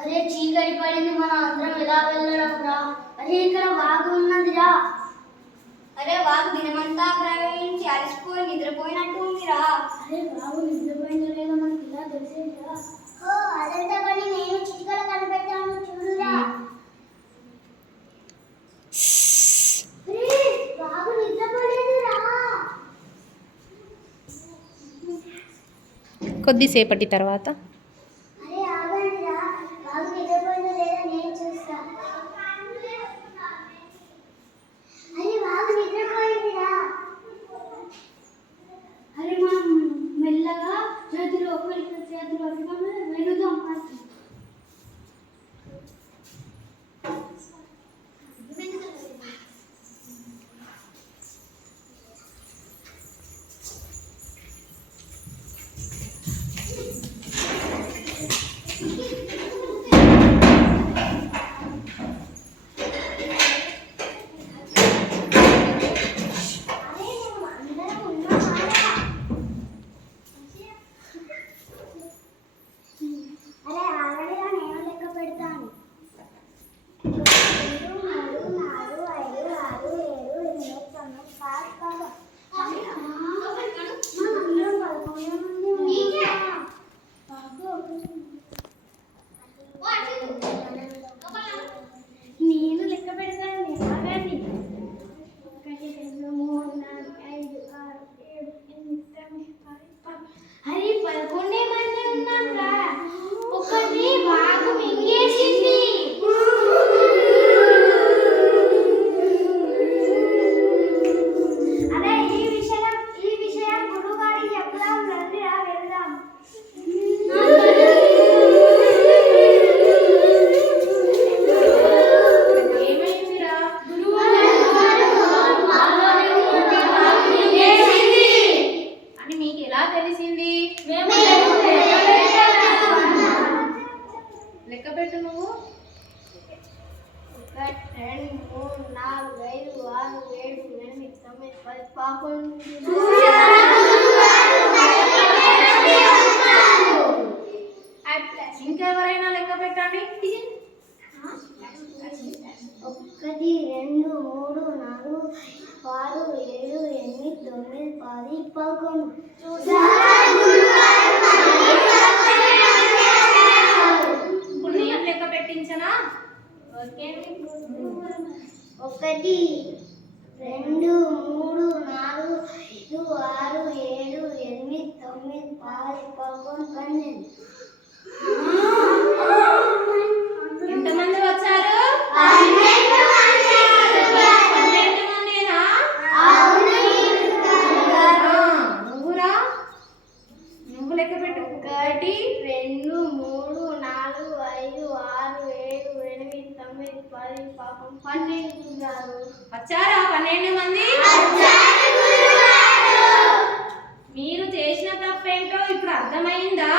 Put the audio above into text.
అరే చీకటి పడింది, మన అందరం ఎలా వెళ్ళడం రా? అరే ఇక్కడ వాగు ఉన్నదిరా. అరే వాగు దినమంతా ప్రయాణించి అలసిపోయి నిద్రపోయినట్టు ఉందిరా. అరే వాగు నిద్రపోయిందో లేదో మనకి ఇలా తెలిసేదిరా. ఓ అదంతా పని నేను చిటికలో కనిపెట్టాను చూడురా. అరే వాగు నిద్రపోలేదురా. కొద్దిసేపటి తర్వాత అరే ఆగండిరా, వాగు నిద్రపోయిందో లేదో నేను చూస్తా. అరే వాగు నిద్రపోయిందిరా. అరే మనం మెల్లగా చేతులు ఒకరికి చేతులు పట్టుకొని వెళుదాం. అరే ఆగడిగా నేను లెక్క పెడతాను. 2, 3, 4, 5, 6, 7, 8, 9, 10. నేను లెక్క పెడతాను. ఆగండి. 1, 2, 3, 4, 5, 6, 7, 8, 9, 10. అరే 11 మంది ఉన్నాంరా. ఒకటి వాగు మింగేసింది. అరే ఈ విషయం గురుగారికి చెప్దాం. రండిరా వెళ్దాం. ఏమైందిరా? అని మీకు ఎలా తెలిసింది? లెక్క పెట్టు నువ్వు. 1, 2, 3, 4, 5, 6, 7, 8, 9, 10. 11. ఇంకెవరైనా లెక్క పెట్టండి. 1, 2, 3, 4, 6, 7, 8, 9, 10, 11. ఇప్పుడు నేను లెక్క పెట్టించనా? 1, 2, 3, 4, 5, 6, 7, 8, 9, 10, 11. ఎంతమంది వచ్చారు? 12 మందేనా? నువ్వురా, నువ్వు లెక్క పెట్టు. 1, 2, 3, 4, 5, 6, 7, 8, 9, 10, 12. వచ్చారా 12 మంది? మీరు చేసిన తప్పేంటో ఇప్పుడు అర్థమైందా?